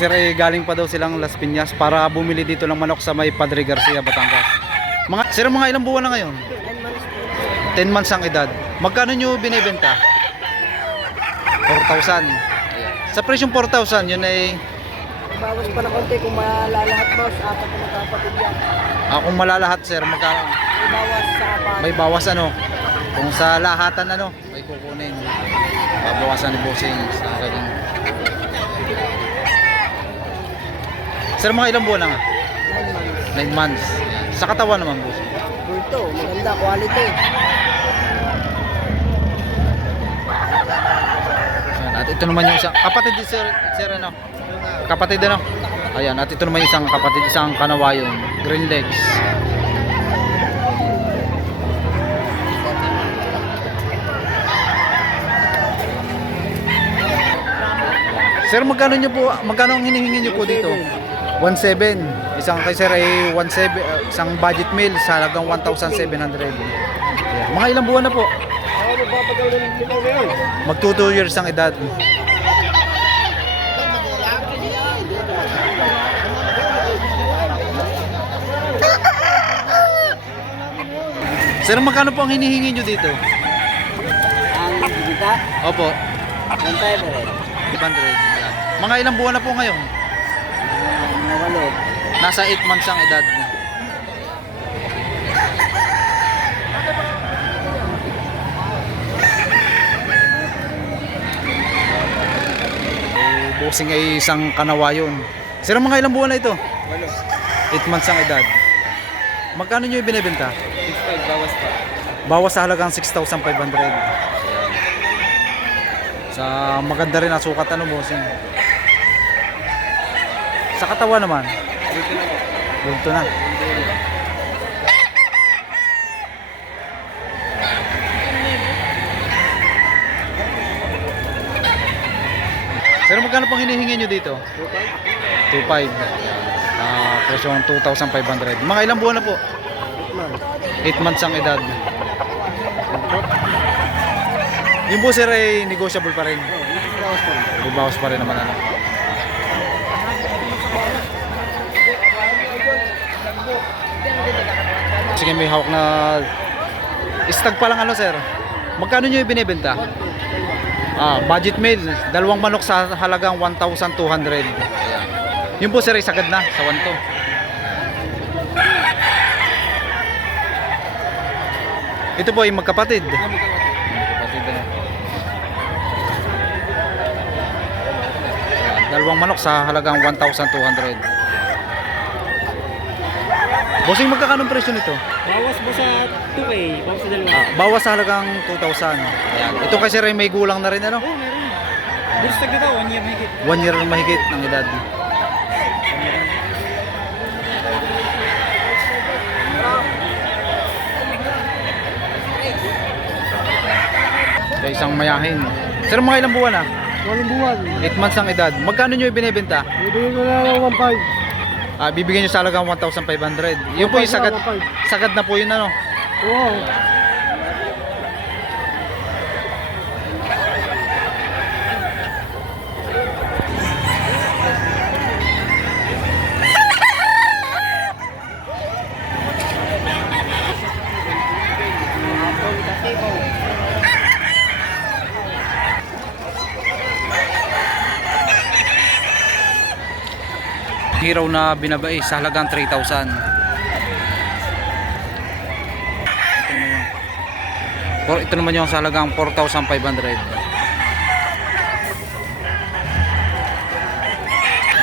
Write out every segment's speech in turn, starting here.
sir ay galing pa daw silang Las Piñas para bumili dito ng manok sa may Padre Garcia, Batangas. Sir, mga ilang buwan na ngayon? 10 months ang edad. Magkano nyo binibenta? 4,000. Sa presyong 4,000, yun ay... Bawas pa na konti kung malalahat boss, apat na magkapatid yan. Kung malalahat sir, magkano? May bawas sa apat. May bawas ano? Kung sa lahatan ano, may kukunin. Babawasan ni bossing sa kanyang... Sir, mga ilang buwan na nga? 9 months. 9 months. Yan. Sa katawan naman bossing. Bulto, maganda, quality. Ayan, at ito naman yung isang kapatid ni sir, ano? Kapatid ano? Ayan, at ito naman isang kapatid, isang kanawayon, green legs. Sir, magkano ang hinihingi niyo po dito? 1,700. Isang kay sir ay 1,700, isang budget meal sa halagang 1,700. Ayan. Mga ilang buwan na po? Magto 2 years ang edad. Sir, magkano po ang hinihingi nyo dito? Ang bibita, Opo, 1,500. 500. Yan. Mga ilang buwan na po ngayon? Nawalo. Nasa 8 months ang edad. Bossing ay isang kanawayon. Sir, mga ilang buwan na ito? 8 months ang edad. Magkano nyo ibinibenta? 6,500 bawas pa. Bawas sa halagang 6,500. Sa maganda rin ang sukat ano bossing. Sa katawan naman. Bulto na. Sir, magkano pang hinihingi nyo dito? 2,500. Presyong 2,500. Mga ilang buwan na po? 8 months ang edad. Yung po sir ay negotiable pa rin. Bubawas pa rin naman ano. Sige, may hawak na stag pa lang ano sir. Magkano nyo ibinibenta? Budget meal, dalawang manok sa halagang 1,200. Ayan. Yun po sir ay sagad na sa 1,200. Ito po ay magkapatid. Magkapatid na. Dalawang manok sa halagang 1,200. Bossing, magkakano presyo nito? Bawas mo sa 2K, bawas sa dalawa. Bawas sa halagang 2,000. Ayan. Ito kasi rin may gulang na rin ano? Oo, meron. Burstag na daw, 1 year mahigit. 1 year mahigit ng edad. Sa isang mayahin. Sir, mga ilang buwan na? 8 buwan. 8 months ang edad. Magkano nyo ibinibenta? Bibigyan ko na ng 1,500. Bibigyan nyo sa halagang 1,500. Yun po yung sagad. Sagad na po yun ano. Oo. Hiraw na binabae sa halagang 3,000. Ito naman yung sa halagang 4,500.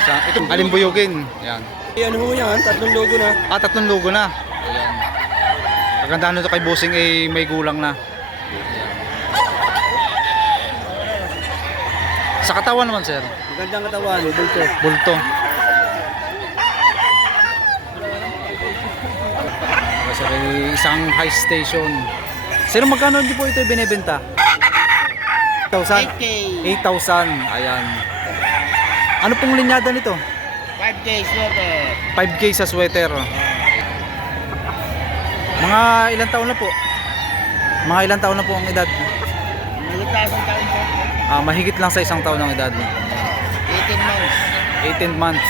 Ito, alimbuyugin. Yan. Ano ho yan? 3 logo na. 3 lugo na. Ayan. Kagandahan nito kay bossing ay may gulang na. Ayan. Sa katawan naman sir? Magandang katawan, bulto. Bulto. Kasi isang high station. Sir, magkano hindi po ito binebenta? 8,000. 8,000. Ayan. Ano pong linyada nito? 5K sweater. 5K sa sweater. Mga ilang taon na po? Mga ilang taon na po ang edad? Mahigit lang sa taon po. Mahigit lang sa 1 taon ng edad. 18 months. 18 months.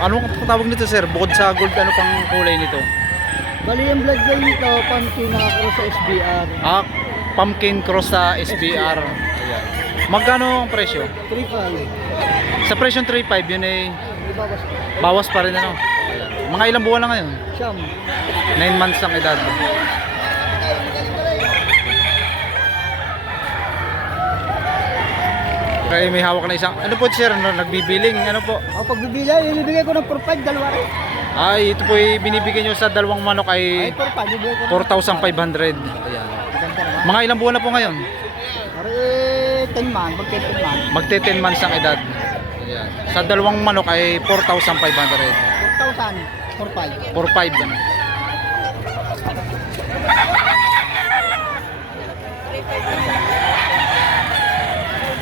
Ano ang tawag nito sir? Bukod sa gold, ano pang kulay nito? Bali yung bloodline nito, pumpkin nakakross sa SBR. Pumpkin cross sa SBR. Ayan. Magkano ang presyo? 3.5. Sa presyong 3.5 yun ay Ibabas ko. bawas pa rin ano. Ayan. Mga ilang buwan lang ngayon? Siyam. 9 months ang edad. Kaya may hawak na isang, ano po sir, ano, nagbibiling, ano po? O pagbibigay, ibibigay ko ng 4.5, dalawa rin. Ay, ito po ibinibigay nyo sa dalawang manok Ay, ay 4.5, ibibigay ko ng 4,500. Ayan. Ganda naman. Mga ilang buwan na po ngayon? Pare, 10 man, magka 10 man. Magte 10 months ang edad. Ayan. Sa dalawang manok ay 4,500. 4,000, 4.5. 4,500 ano.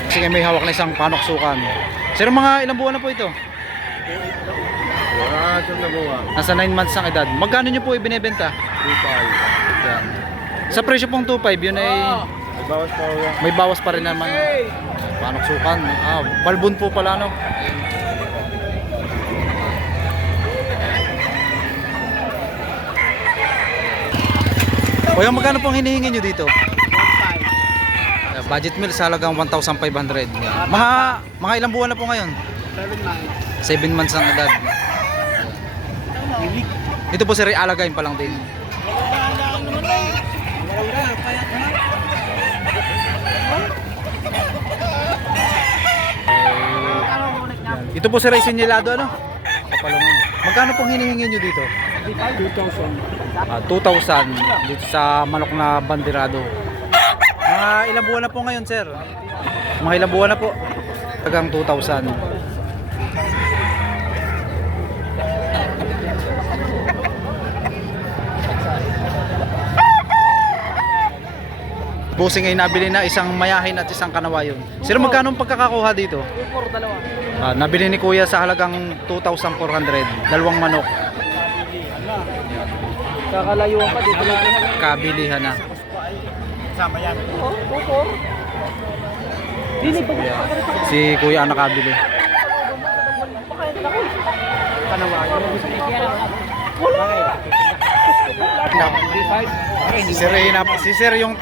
Sige, may hawak na isang panoksukan. Sir, mga ilang buwan na po ito? Nasa 9 months ang edad. Magkano nyo po ibinebenta? 2,500. Ayan. Sa presyo pong 2,500, yun ay may bawas pa rin naman. Panoksukan. Balbon po pala, no? O yung magkano pong hinihingi nyo dito? Budget meal sa halagang 1,500. Mga ilang buwan na po ngayon? 7 months ang edad. Ito po sir, alagayin pa lang din. Ito po sir ay sinyalado ano? Kapalungan. Magkano pong hinihingi nyo dito? 2,000 dito sa manok na bandirado. Mga ilang buwan na po ngayon sir? Mga ilang buwan na po? Hanggang 2,000. Busing ay nabili na isang mayahin at isang kanawayon. Sir, magkano ang pagkakakuha dito? 2.4, dalawa. Nabili ni kuya sa halagang 2,400. Dalawang manok. Kakalayuan pa dito lang. Kabilihan na. Sama yan. Oo, 2.4. Dili ba? Si kuya ang nakabili. Si Sir yung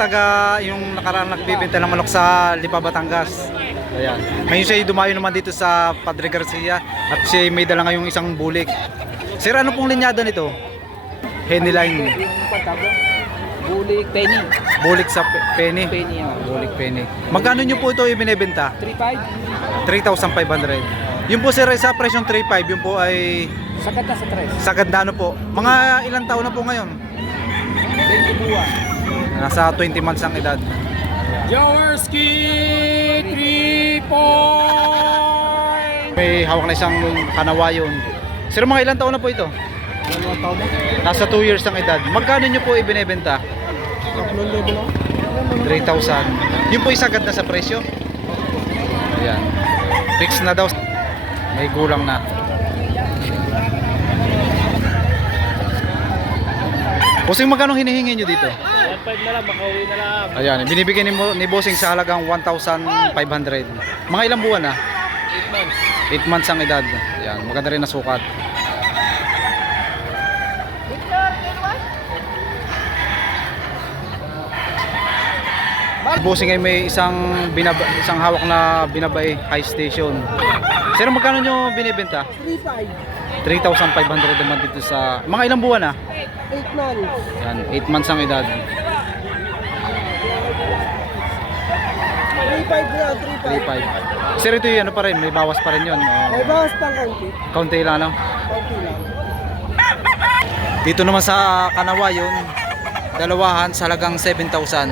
nakaraan nagbibenta ng manok sa Lipa, Batangas. Ayan. Ngayon siya dumayo naman dito sa Padre Garcia at siya may dala ngayong isang bulik. Sir, ano pong linyada nito? Henny line. Yung pagkabong. Bulik, penny. Bulik sa penny. Penny yan. Bulik penny. Magkano nyo po ito ibinebenta? 3.5. 3,500. Yung po sir sa presyong 3,500, yung po ay Sagad na sa 3. sagad na ano po. Mga ilang taon na po ngayon? 20 buwan. Nasa 20 months ang edad. Jaworski 3 point. May hawak na isang kanawayon. Sir, mga ilang taon na po ito? 2 taon na. Nasa 2 years ang edad. Magkano nyo po ibinebenta? 3,000. Yung po isagad na sa presyo? Ayan. Fix na daw. May gulang na. Bossing, magkano hinihingi nyo dito? 1.5 na lang, makauwi na lang. Ayan, binibigyan ni Bossing sa halagang 1,500. Mga ilang buwan na? 8 months. 8 months ang edad. Ayan, maganda rin na sukat. Bossing ay may isang hawak na binabay high station. Sir, magkano nyo binibenta? 3.5. 3,500 naman dito sa mga ilang buwan na? 8 months. Yan, 8 months ang edad. 3.5 na, 3.5. 3,500. Sir, ito yun, ano pa rin, may bawas pa rin yun. May bawas pang kaunti. Kaunti lang, no? Kaunti lang. Dito naman sa Kanawa yun, dalawahan sa halagang 7,000.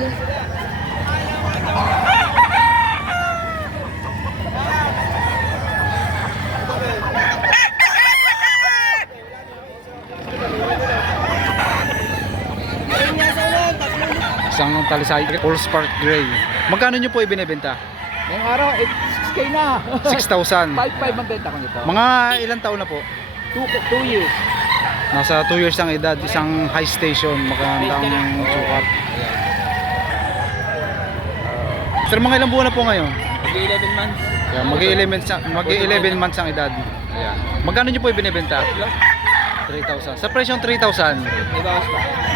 Isang talisay, full spark gray. Magkano nyo po ibinebenta? Ngayong araw, 6K na. 6,000. 5.5 ang benta ko nito. Mga ilang taon na po? 2 years. Nasa 2 years ang edad, isang high station, magandang sukat. Sir, mga ilang buwan na po ngayon? Mag-11 months. Yan, mag-11 months ang edad. Ayan. Magkano nyo po ibinibenta? 3,000. Sa presyong 3,000, May bawas pa.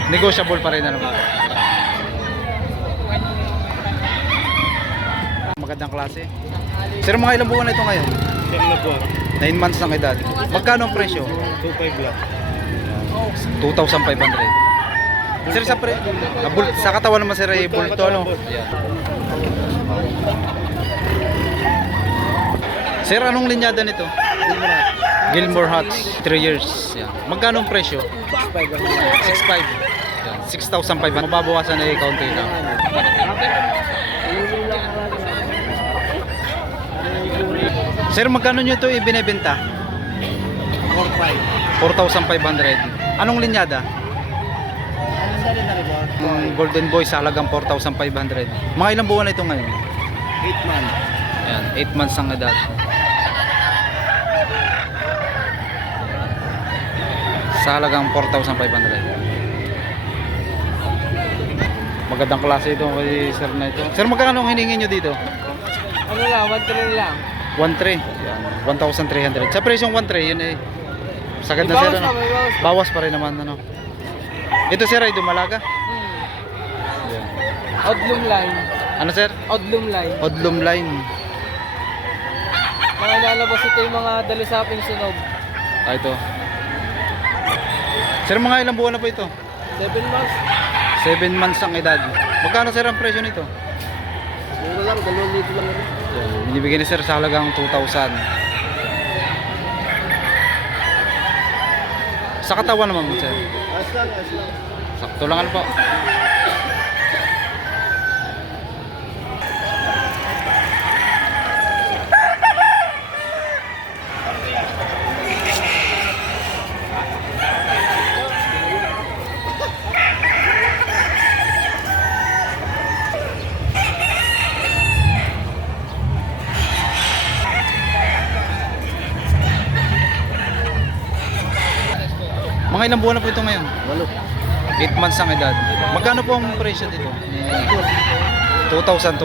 negotiable pa rin na naman. Magandang klase. Sir, mga ilang buwan na ito ngayon? 9 months ang edad. Magkano ang presyo? 2.5 lang. 2,500. Sir, sa katawan naman sir ay bulto, ano? Sir, anong linyada nito? Gilmore Hutch, 3 years. Yan. Magkano ang presyo? 6.5 lang. 6,500. Yan, 6,500. Mababawasan na i-county lang. Sir, magkano nyo ito ibinebenta? 4,500. Anong linyada? Golden Boy sa halagang 4,500. Mga ilang buwan na ito ngayon? 8 months. Yan, 8 months ang edad. Sa halagang 4,500. Magandang klase ito kay sir na ito. Sir, magkano ang hiningi nyo dito? Ano lang, 1 lang. 1,300. Yan, 1,300. Sa presyong 1,300, yun eh. Sagad na sir, ano? may bawas. Bawas pa rin naman, ano? Ito sir ay dumalaga. Yan. Odlum line. Ano sir? Odlum line. Odlum line. Mga lalabas ito yung mga dalisaping sunog. Ah, ito. Sir, mga ilang buwan na po ito? 7 months. 7 months ang edad. Magkano sir ang presyo nito? Mura lang, 2,000 lang rin. Yan. Binibigyan ni sir sa halagang 2,000. Sa katawan naman po sir. As lang. Sakto lang ano po. Mga ilang buwan na po ito ngayon? 8 months ang edad. Magkano po ang presyo dito? 2,200.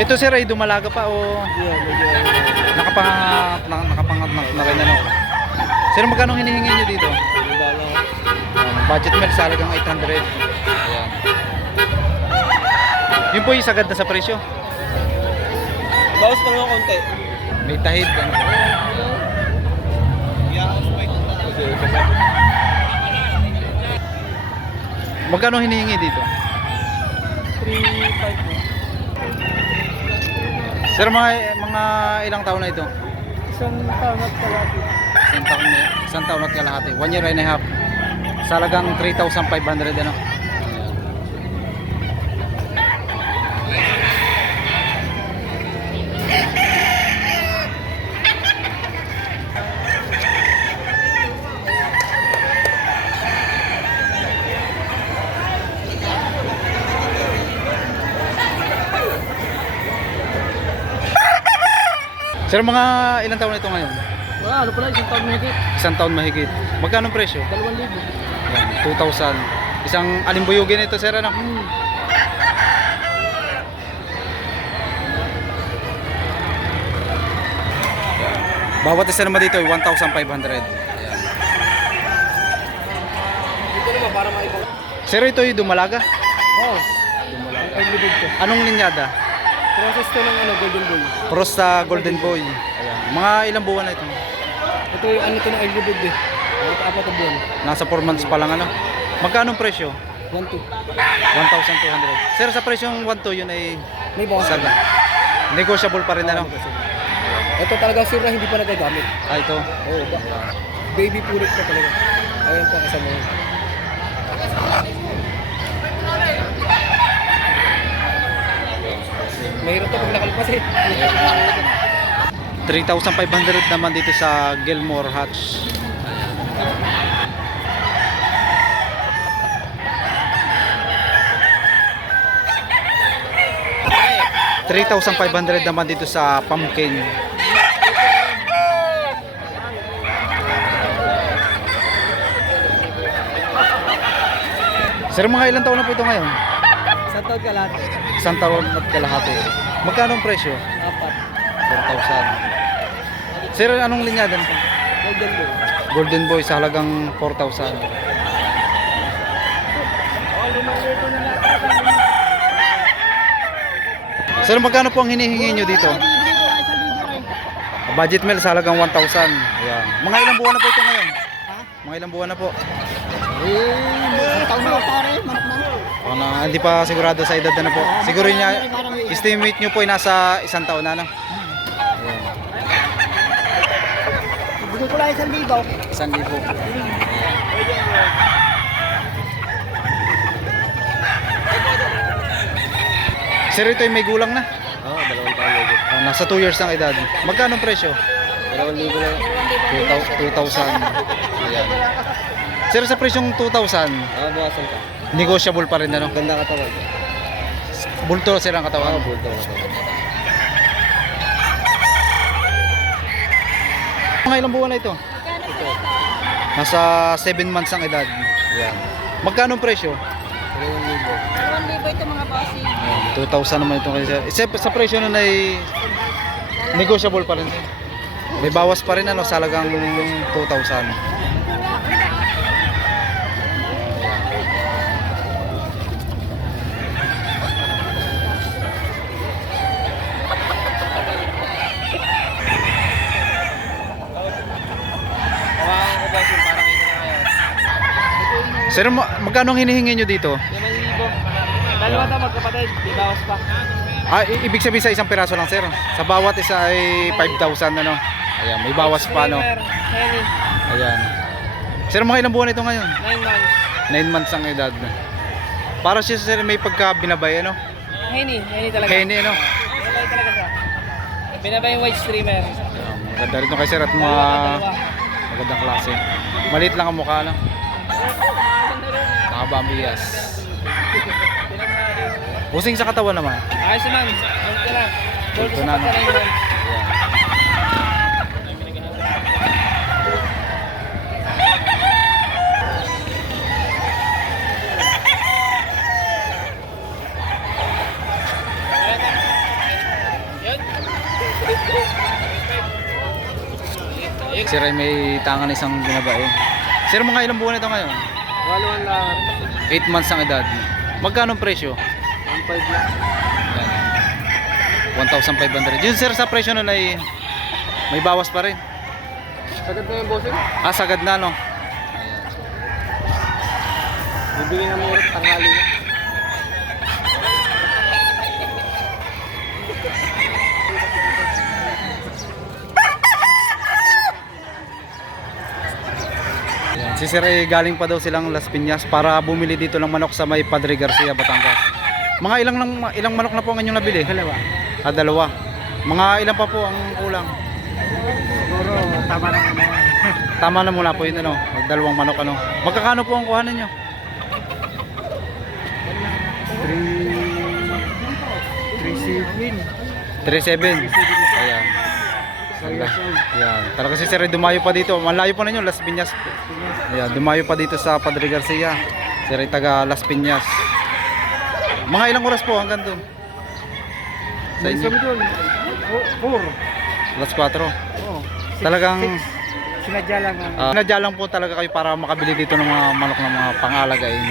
Ito sir ay dumalaga pa o nakapangat na rin ano? Sir, magkano hinihingi nyo dito? Budget meal sa halagang 800. Ayan. Yun po yung sagad na sa presyo. Bawas pa naman konti. May tahid. Ano? Magkano hinihingi dito? 3.5. Sir, mga ilang taon na ito? Isang taon at kalahati. Isang taon at kalahati. 1 year and a half. Sa halagang 3,500 ano? Sir, mga ilang taon na ito ngayon? Wala, ano pala, isang taon mahigit. Isang taon mahigit. Magkano presyo? 2,000. Yan, 2,000. Isang alimbuyugin ito sir ano? Bawat isa naman dito ay 1,500. Ayan. Dito naman para maibang. Sir, ito ay dumalaga. Oo. Ay, libig ko. Anong linyada? Process to ng Golden Boy. Cross sa Golden Boy. Ayan. Mga ilang buwan na ito? Ito yung ano to ng ay libig eh. Apat na buwan. Nasa 4 months pa lang ano? Magkano ang presyo? 1,2. 1,200. Sir, sa presyong 1,200 yun ay May bawas. saga. Negotiable pa rin ano? Ito talaga sure na hindi pa nagagamit. Ah, ito. Oo ba? Baby pulit na talaga. Ayan pa kasama yun. Mahirap to pag nakalpas eh. 3,500 naman dito sa Gilmore Hutch. 3,500 naman dito sa pumpkin. Sir, mga ilang taon na po ito ngayon? Sa taon ka lahat. Isang taon at kalahati. Magkano ang presyo? 4,000. 4. Sir, anong linya din? Golden Boy. Golden Boy sa halagang 4,000. Sir, magkano po ang hinihingi nyo dito? Budget meal sa halagang 1,000. Ayan. Mga ilang buwan na po ito ngayon? Mga ilang buwan na po? Taon na pare, manok na. Hindi pa sigurado sa edad na po. Siguro niya, estimate nyo po ay nasa 1 taon na, no? Bigyan ko lang 1,000. 1,000. Sir, ito ay may gulang na. Oo, 2 taon na yun. Nasa 2 years ng edad. Magkano ang presyo? 2,000 na. 2,000. Ayan. Sir, sa presyong 2,000, Bawasan ka. negotiable pa rin, ano? Ganda katawan. Bulto sir ang katawan. Bulto katawan. Mga ilang buwan na ito? Nasa 7 months ang edad. Ayan. Magkano ang presyo? 2,000 ito mga bossing. 2,000 naman ito kasi sir. Sa presyo nun ay negotiable pa rin. May bawas pa rin, ano, sa halagang 2,000. Sir, magkano ang hinihingi nyo dito? 5,000. Dalawa daw magkapatid, di bawas pa. Ibig sabihin sa isang piraso lang, sir. Sa bawat isa ay 5,000, ano? Ayan, may bawas pa, no? Henny, Ayan. Sir, mga ilang buwan ito ngayon? 9 months. 9 months ang edad. Para siya, sir, may pagka binabay, ano? Henny talaga. Henny, ano? Henny talaga siya. Binaba yung white streamer. Ayan, maganda rin ito kay sir at mga magandang klase. Maliit lang ang mukha, no? Nakabambias. Pusing sa katawan naman. Ayos naman. Ito lang. Ito na, no? Ayan. Sir ay may tangan isang binabae. Sir, mga ilang buwan ito ngayon? Waluan lang. 8 months ang edad. Magkano ang presyo? 1,500 lang. Yan. 1,500. Yun sir, sa presyo nun ay may bawas pa rin. Sagad na yung bossing. Sagad na, no? Bibigyan ng mura tanghali na. Ayan. Si sir ay galing pa daw silang Las Piñas para bumili dito ng manok sa may Padre Garcia, Batangas. Mga ilang manok na po ang inyong nabili? Dalawa. Dalawa. Mga ilan pa po ang kulang? Siguro tama na naman. Tama na muna po yun, ano? Dalawang manok, ano? Magkakano po ang kuhanan nyo? 3,700. Ayan. Ayan. Talaga si sir ay dumayo pa dito. Malayo pa ninyo, Las Piñas. Ayan, dumayo pa dito sa Padre Garcia. Sir ay taga Las Piñas. Mga ilang oras po hanggang doon? Sa inyo? 4. Alas 4. Oo. Talagang Sinadya lang. sinadya lang po talaga kayo para makabili dito ng mga manok ng mga pangalagain.